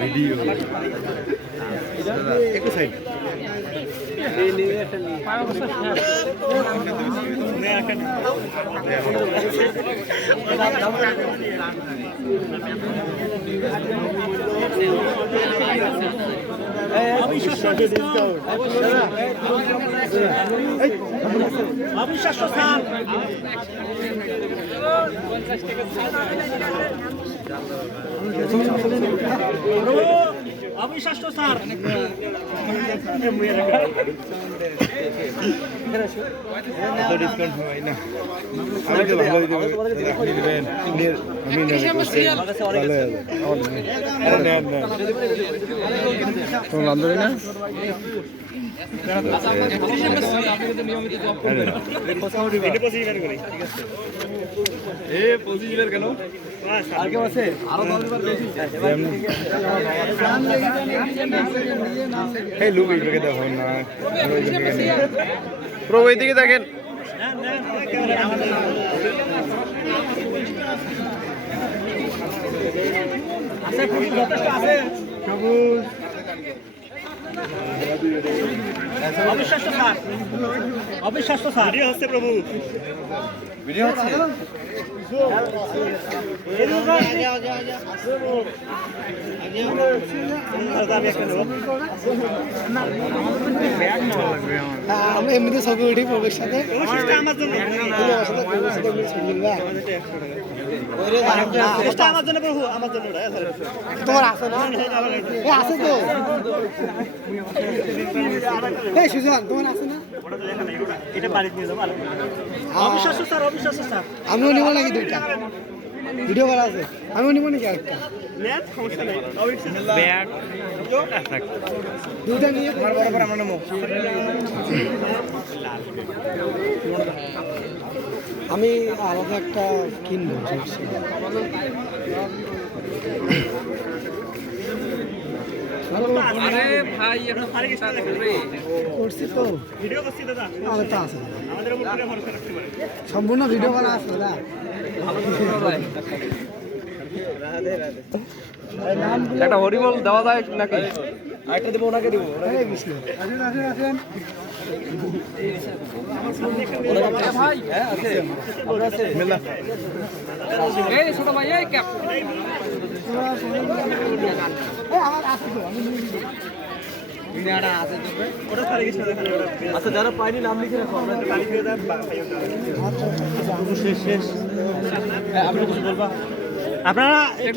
video একটু side অবিশ্বাস্য sir অবিশ্বাস্য স্যার ডিসকাউন্ট হয় না আমি তো ভালোই দেবো আপনি দেবেন আমি তোমার বান্ধবী না কেন প্রভু এদিকে দেখেন অবিশ্বাস্য স্যার অবিশ্বাস্য স্যার হচ্ছে প্রভু ভিডিও হচ্ছে আমরা এমনিতে ছবি উঠি প্রবেশ সাথে আমার জন্য আমার জন্য প্রভু আমার জন্য তোমার আছে না আছে তো এই সুজন তোমার আছে না এটা বাড়িতে নিয়ে যাবো অবিশ্বাস্য স্যার অবিশ্বাস্য স্যার আমিও নিব নাকি দুইটা ভিডিও করা আছে আমিও নিব নাকি আরেকটা দুইটা নিয়ে আমরা নেবো আমি আলাদা একটা কিনবো আরে ভাই করছি তো ভিডিও করছি দাদা আমার তো আছে আমাদের উপর পুরো ভরসা রাখতে পারেন সম্পূর্ণ ভিডিও করা আছে দাদা একটা হরিবল দেওয়া যায় নাকি আরেকটা দেবো ওনাকে দেবো হরে কৃষ্ণ ভাই হ্যাঁ আছে মেলা এই ছোট ভাই এই ক্যাপ আমার আছে তো আমি ওটা সারে কিছু আচ্ছা যারা পাইনি নাম লিখে রাখো আমরা শেষ শেষ আপনি কিছু বলবা আপনারা একটু